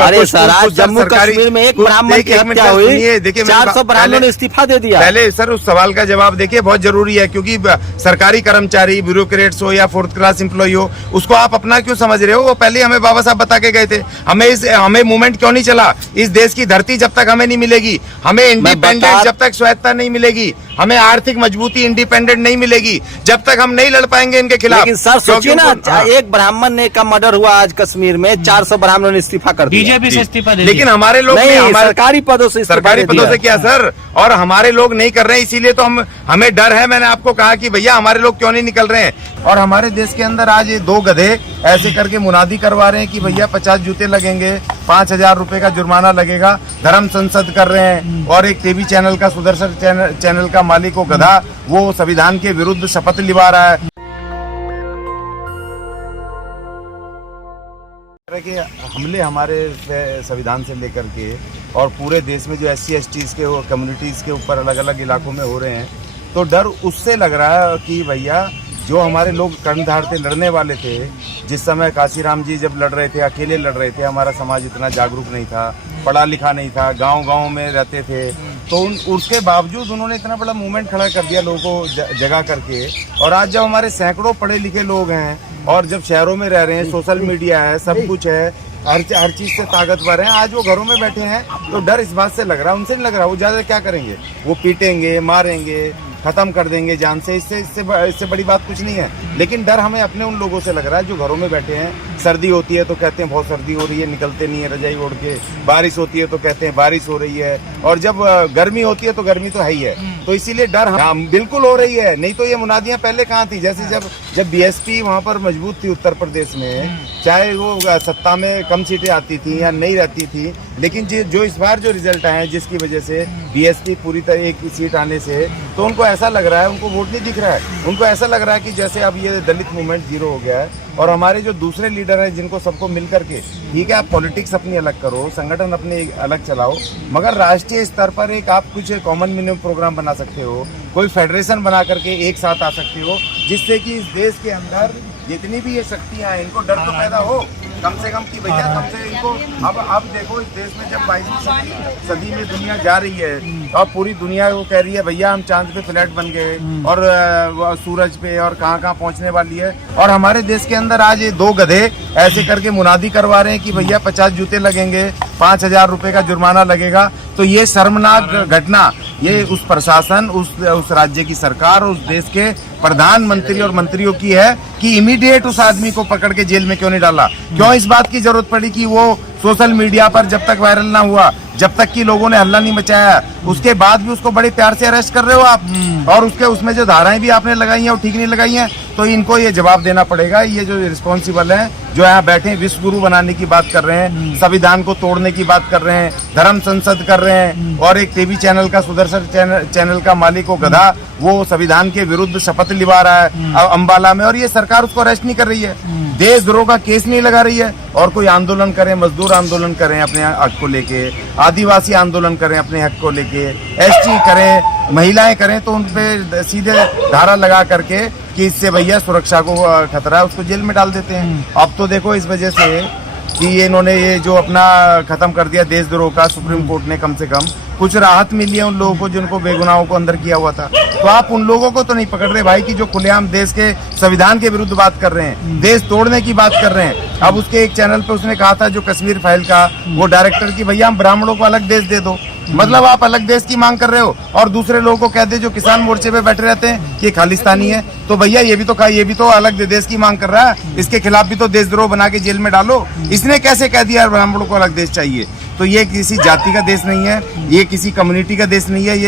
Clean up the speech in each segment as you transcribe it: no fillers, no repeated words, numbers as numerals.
अरे सर, आज जम्मू कश्मीर में एक ब्राह्मण की हत्या हुई, देखिए 400 ब्राह्मणों ने इस्तीफा दे दिया। पहले सर उस सवाल का जवाब देखिए, बहुत जरूरी है, क्योंकि सरकारी कर्मचारी, ब्यूरोक्रेट्स हो या 4th क्लास एम्प्लॉय हो, उसको आप अपना क्यों समझ रहे हो? वो पहले हमें बाबा साहब बता के गए थे। हमें मूवमेंट क्यों नहीं चला? इस देश की धरती जब तक हमें नहीं मिलेगी, हमें इंडिपेंडेंट जब तक स्वायत्ता नहीं मिलेगी, हमें आर्थिक मजबूती इंडिपेंडेंट नहीं मिलेगी, जब तक हम नहीं लड़ पाएंगे इनके खिलाफ। लेकिन सर सोचिए ना, एक ब्राह्मण का मर्डर हुआ आज कश्मीर में, 400 ब्राह्मणों ने इस्तीफा कर दिया। बीजेपी से इस्तीफा दे दिया। लेकिन हमारे लोग सरकारी पदों से क्या सर? और हमारे लोग नहीं कर रहे हैं, इसीलिए तो हमें डर है। मैंने आपको कहा कि भैया हमारे लोग क्यों नहीं निकल रहे हैं। और हमारे देश के अंदर आज ये 2 गधे ऐसे करके मुनादी करवा रहे हैं कि भैया 50 जूते लगेंगे, 5000 रुपए का जुर्माना लगेगा, धर्म संसद कर रहे हैं। और एक टीवी चैनल का, सुदर्शन चैनल का मालिक वो गधा, वो संविधान के विरुद्ध शपथ लिवा रहा है। कि हमले हमारे संविधान से लेकर के और पूरे देश में जो SC/ST के कम्युनिटीज के ऊपर अलग अलग इलाकों में हो रहे हैं, तो डर उससे लग रहा है कि भैया जो हमारे लोग कर्णधार थे, लड़ने वाले थे, जिस समय काशीराम जी जब लड़ रहे थे, अकेले लड़ रहे थे, हमारा समाज इतना जागरूक नहीं था, पढ़ा लिखा नहीं था, गांव-गांव में रहते थे, तो उसके बावजूद उन्होंने इतना बड़ा मूवमेंट खड़ा कर दिया लोगों को जगा करके। और आज जब हमारे सैकड़ों पढ़े लिखे लोग हैं और जब शहरों में रह रहे हैं, सोशल मीडिया है, सब कुछ है, हर चीज से ताकतवर है, आज वो घरों में बैठे हैं, तो डर इस बात से लग रहा है, उनसे नहीं लग रहा। वो ज्यादा क्या करेंगे? वो पीटेंगे, मारेंगे, खत्म कर देंगे जान से। इससे बड़ी बात कुछ नहीं है। लेकिन डर हमें अपने उन लोगों से लग रहा है जो घरों में बैठे हैं। सर्दी होती है तो कहते हैं बहुत सर्दी हो रही है, निकलते नहीं है रजाई ओढ़ के। बारिश होती है तो कहते हैं बारिश हो रही है। और जब गर्मी होती है तो गर्मी तो है ही है। तो इसीलिए डर बिल्कुल हो रही है। नहीं तो ये मुनादियां पहले कहाँ थी? जैसे जब BSP वहाँ पर मजबूत थी उत्तर प्रदेश में, चाहे वो सत्ता में कम सीटें आती थी या नहीं रहती थी, लेकिन जो इस बार जो रिजल्ट आए हैं, जिसकी वजह से BSP पूरी तरह एक सीट आने से, तो उनको ऐसा लग रहा है, उनको वोट नहीं दिख रहा है, उनको ऐसा लग रहा है कि जैसे अब ये दलित मूवमेंट जीरो हो गया है। और हमारे जो दूसरे लीडर हैं, जिनको सबको मिल करके, ठीक है आप पॉलिटिक्स अपनी अलग करो, संगठन अपने अलग चलाओ, मगर राष्ट्रीय स्तर पर एक आप कुछ कॉमन मिनिमम प्रोग्राम बना सकते हो, कोई फेडरेशन बना करके एक साथ आ सकते हो, जिससे कि इस देश के अंदर जितनी भी ये शक्तियां हैं, इनको डर तो पैदा हो कम से कम कि भैया कम से इनको अब देखो, इस देश में जब 22वीं सदी में दुनिया जा रही है और पूरी दुनिया वो कह रही है भैया हम चांद पे फ्लैट बन गए और सूरज पे और कहाँ पहुंचने वाली है, और हमारे देश के अंदर आज ये 2 गधे ऐसे करके मुनादी करवा रहे हैं कि भैया 50 जूते लगेंगे, 5000 रुपए का जुर्माना लगेगा। तो ये शर्मनाक घटना ये उस प्रशासन, उस राज्य की सरकार और उस देश के प्रधानमंत्री और मंत्रियों की है कि इमीडिएट उस आदमी को पकड़ के जेल में क्यों नहीं डाला? क्यों इस बात की जरूरत पड़ी कि वो सोशल मीडिया पर जब तक वायरल ना हुआ, जब तक कि लोगों ने हल्ला नहीं मचाया, उसके बाद भी उसको बड़े प्यार से अरेस्ट कर रहे हो आप? और उसमें जो धाराएं भी आपने लगाई हैं वो ठीक नहीं लगाई हैं। तो इनको ये जवाब देना पड़ेगा। ये जो रिस्पॉन्सिबल हैं, जो यहाँ बैठे विश्व गुरु बनाने की बात कर रहे हैं, संविधान को तोड़ने की बात कर रहे हैं, धर्म संसद कर रहे हैं, और एक टीवी चैनल का, सुदर्शन चैनल का मालिक वो गधा, वो संविधान के विरुद्ध शपथ लिवा रहा है अम्बाला में, और ये सरकार उसको अरेस्ट नहीं कर रही है, देशद्रोह का केस नहीं लगा रही है। और कोई आंदोलन करें, मजदूर आंदोलन करें अपने हक को लेके, आदिवासी आंदोलन करें अपने हक को लेके, ST करें, महिलाएं करें, तो उन पे सीधे धारा लगा करके कि इससे भैया सुरक्षा को खतरा है, उसको जेल में डाल देते हैं। अब तो देखो इस वजह से कि इन्होंने ये जो अपना खत्म कर दिया देशद्रोह का, सुप्रीम कोर्ट ने कम से कम कुछ राहत मिली है उन लोगों को जिनको बेगुनाहों को अंदर किया हुआ था। तो आप उन लोगों को तो नहीं पकड़ रहे भाई, कि जो खुलेआम देश के संविधान के विरुद्ध बात कर रहे हैं, देश तोड़ने की बात कर रहे हैं। अब उसके एक चैनल पे उसने कहा था, जो कश्मीर फाइल का वो डायरेक्टर, की भैया हम ब्राह्मणों को अलग देश दे दो। मतलब आप अलग देश की मांग कर रहे हो और दूसरे लोगों को कहते जो किसान मोर्चे पे बैठे रहते हैं कि खालिस्तानी है। तो भैया ये भी तो अलग देश की मांग कर रहा है, इसके खिलाफ भी तो देशद्रोह बना के जेल में डालो। इसने कैसे कह दिया ब्राह्मणों को अलग देश चाहिए? तो ये किसी जाति का देश नहीं है, ये किसी कम्युनिटी का देश नहीं है,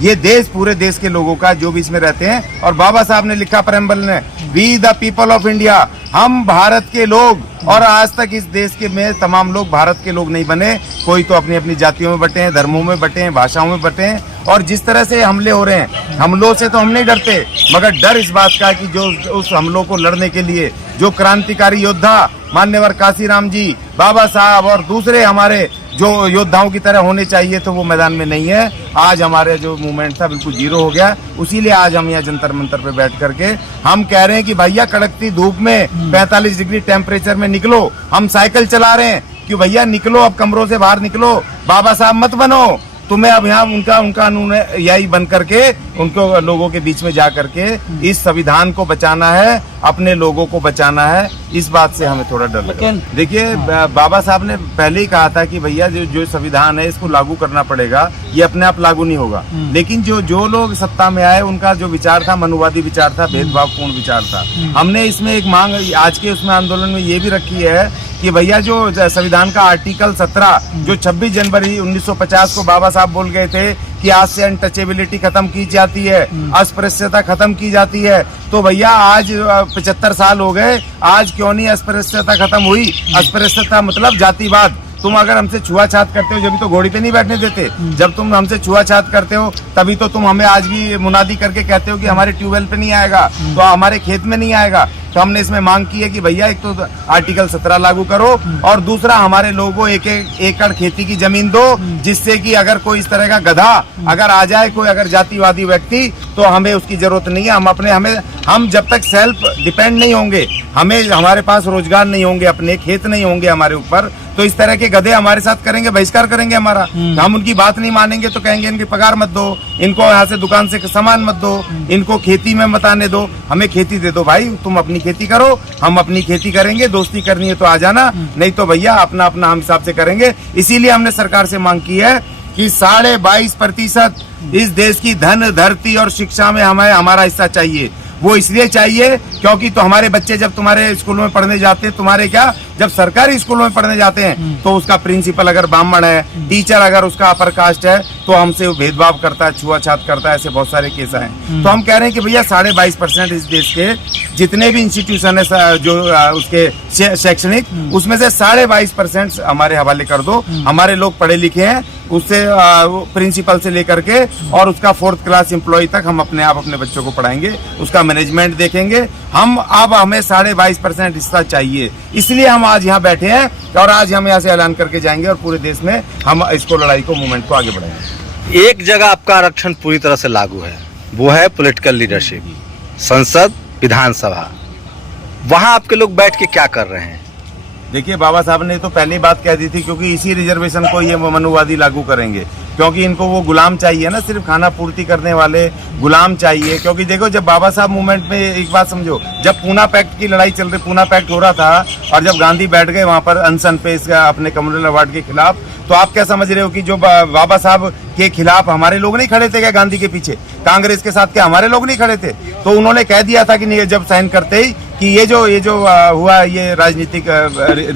ये देश पूरे देश के लोगों का, जो भी इसमें रहते हैं। और बाबा साहब ने लिखा प्रेम्बल ने, we the people of India, हम भारत के लोग। और आज तक इस देश के में तमाम लोग भारत के लोग नहीं बने, कोई तो अपनी अपनी जातियों में बटे हैं, धर्मों में बटे हैं, भाषाओं में बटे हैं। और जिस तरह से हमले हो रहे हैं, हमलों से तो हम नहीं डरते, मगर डर इस बात का कि जो उस हमलों को लड़ने के लिए जो क्रांतिकारी योद्धा मान्यवर काशीराम जी, बाबा साहब और दूसरे हमारे जो योद्धाओं की तरह होने चाहिए, तो वो मैदान में नहीं है। आज हमारे जो मूवमेंट था बिल्कुल जीरो हो गया। उसीलिए आज हम यहाँ जंतर मंतर पे बैठ करके हम कह रहे हैं कि भैया कड़कती धूप में 45 डिग्री टेम्परेचर में निकलो। हम साइकिल चला रहे हैं, कि भैया निकलो, अब कमरों से बाहर निकलो, बाबा साहब मत बनो, तुम्हें अब यहाँ उनका कानून यही बन करके उनको लोगों के बीच में जा करके इस संविधान को बचाना है, अपने लोगों को बचाना है। इस बात से हमें थोड़ा डर लगा। देखिए बाबा साहब ने पहले ही कहा था कि भैया जो संविधान है इसको लागू करना पड़ेगा, ये अपने आप लागू नहीं होगा। लेकिन जो लोग सत्ता में आए उनका जो विचार था मनुवादी विचार था, भेदभावपूर्ण विचार था। हमने इसमें एक मांग आज के उसमें आंदोलन में ये भी रखी है कि भैया जो संविधान का आर्टिकल 17 जो 26 जनवरी 1950 को बाबा साहब बोल गए थे कि आज से अनटचेबिलिटी खत्म की जाती है, अस्पृश्यता खत्म की जाती है, तो भैया आज 75 साल हो गए, आज क्यों नहीं अस्पृश्यता खत्म हुई? अस्पृश्यता मतलब जातिवाद। तुम अगर हमसे छुआछात करते हो, जब तो घोड़ी पे नहीं बैठने देते, जब तुम हमसे छुआछात करते हो तभी तो तुम हमें आज भी मुनादी करके कहते हो कि हमारे ट्यूबवेल पे नहीं आएगा, तो हमारे खेत में नहीं आएगा। तो हमने इसमें मांग की है कि भैया एक तो आर्टिकल 17 लागू करो और दूसरा हमारे लोगों को एक एकड़ खेती की जमीन दो, जिससे कि अगर कोई इस तरह का गधा अगर आ जाए, कोई अगर जातिवादी व्यक्ति, तो हमें उसकी जरूरत नहीं है। हम जब तक सेल्फ डिपेंड नहीं होंगे, हमारे पास रोजगार नहीं होंगे, अपने खेत नहीं होंगे हमारे ऊपर, तो इस तरह के गधे हमारे साथ करेंगे, बहिष्कार करेंगे हमारा। हम उनकी बात नहीं मानेंगे तो कहेंगे इनकी पगार मत दो, इनको यहाँ से दुकान से सामान मत दो, इनको खेती में मत आने दो, हमें खेती दे दो। भाई तुम अपनी खेती करो, हम अपनी खेती करेंगे, दोस्ती करनी है तो आ जाना, नहीं तो भैया अपना अपना हम हिसाब से करेंगे। इसीलिए हमने सरकार से मांग की है कि 22.5% इस देश की धन, धरती और शिक्षा में हमें हमारा हिस्सा चाहिए। वो इसलिए चाहिए क्योंकि तो हमारे बच्चे जब तुम्हारे स्कूलों में पढ़ने जाते हैं, तुम्हारे क्या जब सरकारी स्कूलों में पढ़ने जाते हैं, तो उसका प्रिंसिपल अगर ब्राह्मण है, टीचर अगर उसका अपर कास्ट है, तो हमसे वो भेदभाव करता है, छुआछात करता है, ऐसे बहुत सारे केस हैं। तो हम कह रहे हैं कि भैया 22.5% इस देश के जितने भी इंस्टीट्यूशन है जो उसके शैक्षणिक, उसमें से 22.5% हमारे हवाले कर दो। हमारे लोग पढ़े लिखे हैं, उससे प्रिंसिपल से लेकर के और उसका 4th क्लास एम्प्लॉय तक हम अपने आप अपने बच्चों को पढ़ाएंगे, उसका मैनेजमेंट देखेंगे। अब हमें 22.5% हिस्सा चाहिए, इसलिए हम आज यहाँ बैठे हैं और आज हम यहाँ से ऐलान करके जाएंगे और पूरे देश में हम इसको लड़ाई को मूवमेंट को आगे बढ़ाएंगे। एक जगह आपका आरक्षण पूरी तरह से लागू है, वो है पॉलिटिकल लीडरशिप, संसद, विधानसभा। वहां आपके लोग बैठ के क्या कर रहे हैं? देखिए बाबा साहब ने तो पहली बात कह दी थी, क्योंकि इसी रिजर्वेशन को ये मनुवादी लागू करेंगे, क्योंकि इनको वो गुलाम चाहिए ना, सिर्फ खाना पूर्ति करने वाले गुलाम चाहिए। क्योंकि देखो जब बाबा साहब मूवमेंट में, एक बात समझो, जब पूना पैक्ट की लड़ाई चल रही, पूना पैक्ट हो रहा था और जब गांधी बैठ गए वहां पर अनशन पे इसका अपने कम्युनल अवार्ड के खिलाफ, तो आप क्या समझ रहे हो कि जो बाबा साहब के खिलाफ हमारे लोग नहीं खड़े थे क्या? गांधी के पीछे कांग्रेस के साथ क्या हमारे लोग नहीं खड़े थे? तो उन्होंने कह दिया था कि जब साइन करते ही कि ये जो हुआ ये राजनीतिक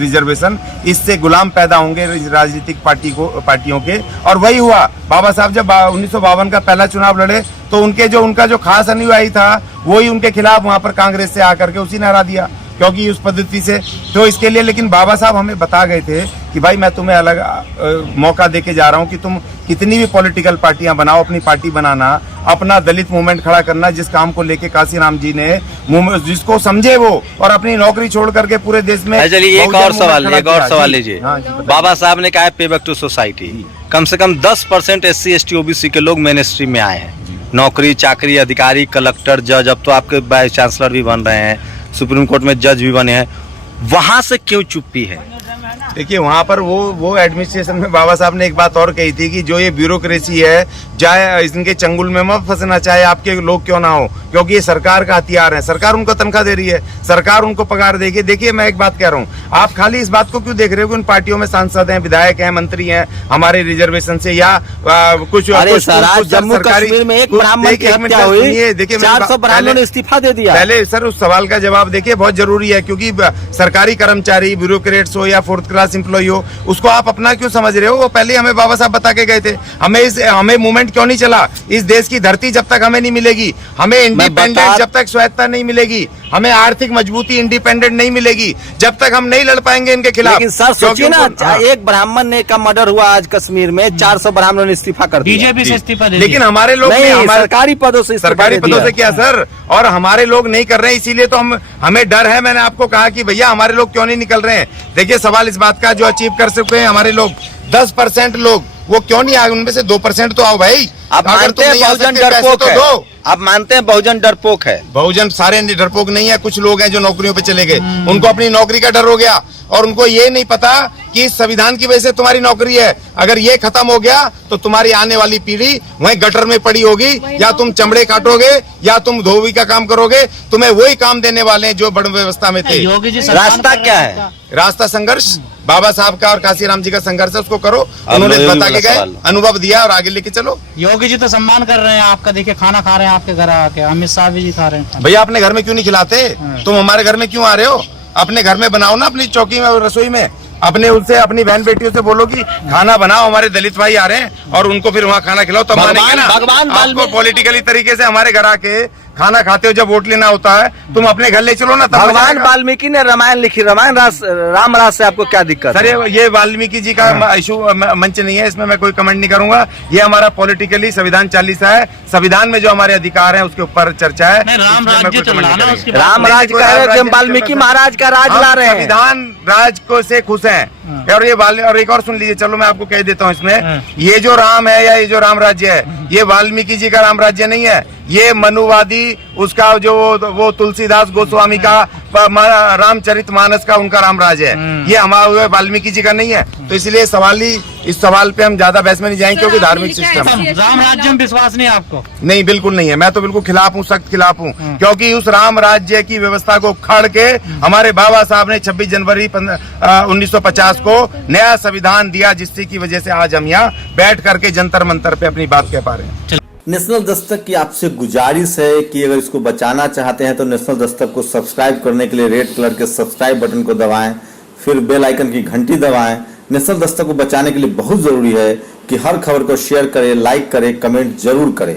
रिजर्वेशन, इससे गुलाम पैदा होंगे राजनीतिक पार्टियों के। और वही हुआ, बाबा साहब जब 1952 का पहला चुनाव लड़े तो उनका जो खास अनुयायी था वही उनके खिलाफ वहां पर कांग्रेस से आकर के उसी ने हरा दिया, क्योंकि उस पद्धति से। तो इसके लिए लेकिन बाबा साहब हमें बता गए थे कि भाई मैं तुम्हें अलग मौका देके जा रहा हूं कि तुम कितनी भी पॉलिटिकल पार्टियां बनाओ, अपनी पार्टी बनाना, अपना दलित मूवमेंट खड़ा करना, जिस काम को लेके काशीराम जी ने जिसको समझे वो, और अपनी नौकरी छोड़ करके पूरे देश में। चलिए एक और सवाल लीजिए। बाबा साहब ने कहा पे बैक टू सोसाइटी, कम से कम 10% SC ST OBC के लोग मेन स्ट्रीम में आए हैं, नौकरी चाकरी, अधिकारी, कलेक्टर, जज, अब तो आपके वाइस चांसलर भी बन रहे हैं, सुप्रीम कोर्ट में जज भी बने हैं, वहां से क्यों चुप्पी है? देखिए वहां पर वो एडमिनिस्ट्रेशन में बाबा साहब ने एक बात और कही थी कि जो ये ब्यूरोक्रेसी है, चाहे इनके चंगुल में मत फंसना, चाहे आपके लोग क्यों ना हो, क्योंकि ये सरकार का हथियार है, सरकार उनको तनख्वाह दे रही है, सरकार उनको पगार देगी। देखिए मैं एक बात कह रहा हूँ, आप खाली इस बात को क्यों देख रहे हो कि उन पार्टियों में सांसद हैं, विधायक हैं, मंत्री हैं हमारे रिजर्वेशन से, या कुछ जम्मू कश्मीर में एक ब्राह्मण की हत्या हुई, देखिए 400 ब्राह्मणों ने इस्तीफा दे दिया। पहले सर उस सवाल का जवाब देखिए, बहुत जरूरी है, क्योंकि सरकारी कर्मचारी, ब्यूरोक्रेट्स हो या 4th क्लास एम्प्लॉय हो, उसको आप अपना क्यों समझ रहे हो? वो पहले हमें बाबा साहब बता के गए थे। हमें मूवमेंट क्यों नहीं चला? इस देश की धरती जब तक हमें नहीं मिलेगी, हमें इंडिपेंडेंट जब तक स्वायत्ता नहीं मिलेगी, हमें आर्थिक मजबूती इंडिपेंडेंट नहीं मिलेगी, जब तक हम नहीं लड़ पाएंगे इनके खिलाफ। लेकिन सर सोचिए ना, एक ब्राह्मण ने का मर्डर हुआ आज कश्मीर में, 400 ब्राह्मणों ने इस्तीफा कर दिया, बीजेपी से इस्तीफा दे, लेकिन हमारे लोग सरकारी पदों से क्या सर, और हमारे लोग नहीं कर रहे हैं, इसीलिए तो हमें डर है। मैंने आपको कहा कि भैया हमारे लोग क्यों नहीं निकल रहे हैं। देखिए सवाल इस बात का, जो अचीव कर सकते हैं हमारे लोग 10% लोग, वो क्यों नहीं आए? उनमें से 2% तो आओ भाई। आप मानते हैं बहुजन डरपोक है? आप मानते हैं बहुजन डरपोक है? बहुजन सारे डरपोक नहीं है, कुछ लोग हैं जो नौकरियों पे चले गए, उनको अपनी नौकरी का डर हो गया और उनको ये नहीं पता कि इस संविधान की वजह से तुम्हारी नौकरी है, अगर ये खत्म हो गया तो तुम्हारी आने वाली पीढ़ी वहीं गटर में पड़ी होगी, या तुम चमड़े काटोगे या तुम धोबी का काम करोगे, तुम्हें वही काम देने वाले हैं जो बड़ व्यवस्था में थे। योगी जी रास्ता क्या है? रास्ता संघर्ष, बाबा साहब का और काशीराम जी का संघर्ष है, उसको करो। उन्होंने बता के गए, अनुभव दिया और आगे लेके चलो। योगी जी तो सम्मान कर रहे हैं आपका, देखिए खाना खा रहे हैं आपके घर आके, अमित शाह जी खा रहे हैं। भैया अपने घर में क्यों नहीं खिलाते? तुम हमारे घर में क्यों आ रहे हो? अपने घर में बनाओ ना, अपनी चौकी में और रसोई में। अपने उनसे अपनी बहन बेटियों से बोलो कि खाना बनाओ, हमारे दलित भाई आ रहे हैं, और उनको फिर वहाँ खाना खिलाओ, तब मानेंगे ना। आपको पॉलिटिकली तरीके से हमारे घर आके खाना खाते हो, जब वोट लेना होता है तुम अपने घर ले चलो ना। भगवान वाल्मीकि ने रामायण लिखी, रामायण राम राज से आपको क्या दिक्कत? सर ये वाल्मीकि जी का इशू मंच नहीं है, इसमें मैं कोई कमेंट नहीं करूंगा। ये हमारा पॉलिटिकली संविधान 40 है, संविधान में जो हमारे अधिकार हैं उसके ऊपर चर्चा है। राम राज्य चल रहा है, राम राज कह रहे हैं, वाल्मीकि महाराज का राज ला रहे हैं। संविधान राज को से खुश हैं। और ये और एक और सुन लीजिए, चलो मैं आपको कह देता हूँ इसमें, ये जो राम है या ये जो राम राज्य है, ये वाल्मीकि जी का राम राज्य नहीं है, ये मनुवादी उसका जो वो तुलसीदास गोस्वामी का रामचरितमानस का उनका रामराज है, ये हमारे वाल्मीकि जी का नहीं है। तो इसलिए इस सवाल पे हम ज्यादा बहस में नहीं जाएंगे, क्योंकि धार्मिक सिस्टम राम राज्य में विश्वास नहीं है आपको? नहीं, बिल्कुल नहीं है। मैं तो बिल्कुल खिलाफ हूँ, सख्त खिलाफ हूँ, क्योंकि उस राम राज्य की व्यवस्था को खड़ के हमारे बाबा साहब ने 26 जनवरी 1950 को नया संविधान दिया, जिसकी की वजह से आज हम यहाँ बैठ करके जंतर मंतर पे अपनी बात कह पा रहे हैं। नेशनल दस्तक की आपसे गुजारिश है कि अगर इसको बचाना चाहते हैं तो नेशनल दस्तक को सब्सक्राइब करने के लिए रेड कलर के सब्सक्राइब बटन को दबाएं, फिर बेल आइकन की घंटी दबाएं। नेशनल दस्तक को बचाने के लिए बहुत जरूरी है कि हर खबर को शेयर करें, लाइक करें, कमेंट जरूर करें।